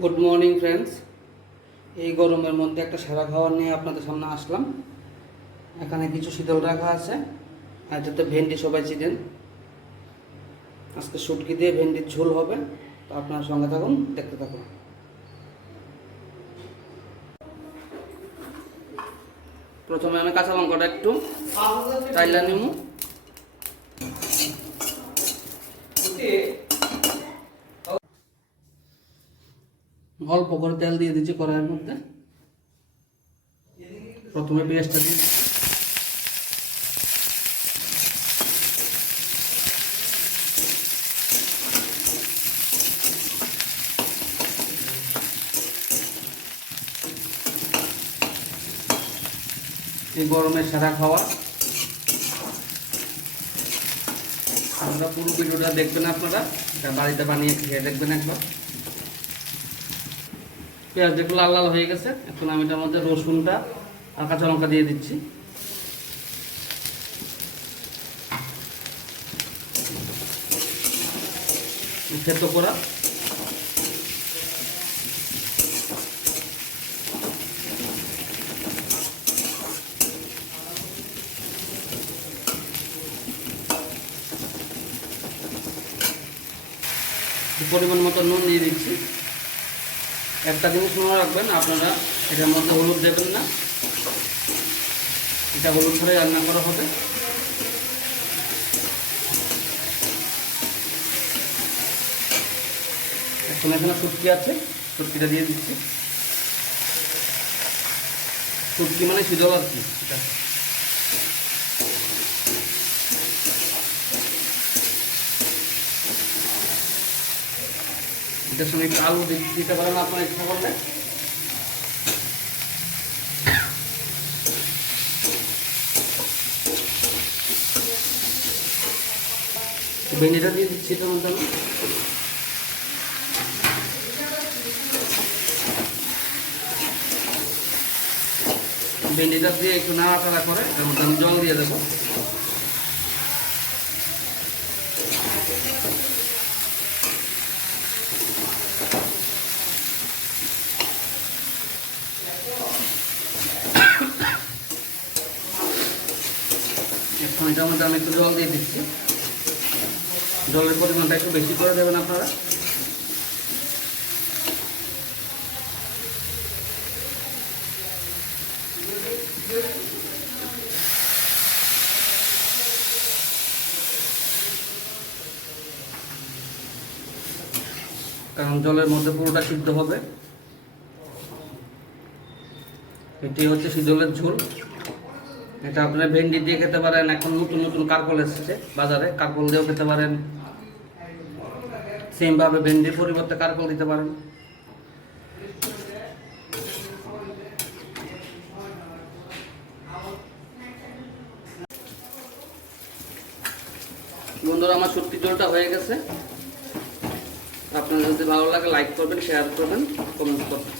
Good morning friends. এই গরমের মধ্যে একটা সেরা খাবার নিয়ে আপনাদের সামনে আসলাম। এখানে কিছু শীতল রাখা আছে, আর যাতে ভেন্ডি সবাই চিনেন। আজকে শুটকি দিয়ে ভেন্ডির ঝোল হবে, তো আপনার সঙ্গে থাকুন, দেখতে থাকুন। প্রথমে আমি কাঁচা লঙ্কাটা একটু চাইলা নিমু, অল্প করে তেল দিয়ে দিচ্ছি কড়াইয়ের মধ্যে। প্রথমে পেঁয়াজটা দিয়ে এই গরমের সেরা খাওয়া। আপনারা পুরো ভিডিওটা দেখবেন, আপনারা এটা বাড়িতে বানিয়ে খেয়ে দেখবেন একবার। পেঁয়াজ দেখুন লাল লাল হয়ে গেছে। এখন আমি এটার মধ্যে রসুনটা আর কাঁচা লঙ্কা দিয়ে দিচ্ছি। থেতো করা পরিমাণ মতো নুন দিয়ে দিচ্ছি। একটা জিনিস মনে রাখবেন, আপনারা এটার মধ্যে হলুদ দেবেন না, এটা হলুদ ছাড়াই রান্না করা হবে। এখন এখানে শুটকি আছে, শুটকিটা দিয়ে দিচ্ছি। শুটকি মানে শীতল আর কি। এটার সঙ্গে একটু আলু দিতে পারেন আপনার ইচ্ছা করলে। ভেন্ডিটা দিয়ে দিচ্ছি এটার মধ্যে আমি। ভেন্ডিটা দিয়ে একটু নাড়াচাড়া করে এটার মধ্যে আমি জল দিয়ে দেবো। এখন এটার মধ্যে আমি একটু জল দিয়ে দিচ্ছি। জলের পরিমাণটা একটু বেশি করে দেবেন আপনারা। কারণ জলের মধ্যে পুরোটা সিদ্ধ হবে। এটি হচ্ছে শীতলের ঝোল। এটা আপনারা ভেন্ডি দিয়ে খেতে পারেন। এখন নতুন নতুন কারকল এসেছে বাজারে, কারকল দিয়েও খেতে পারেন। সেমভাবে ভেন্ডির পরিবর্তে কারকল দিতে পারেন। বন্ধুরা, আমার শুটকির ঝোলটা হয়ে গেছে। আপনাদের যদি ভালো লাগে লাইক করবেন, শেয়ার করবেন, কমেন্ট করবেন।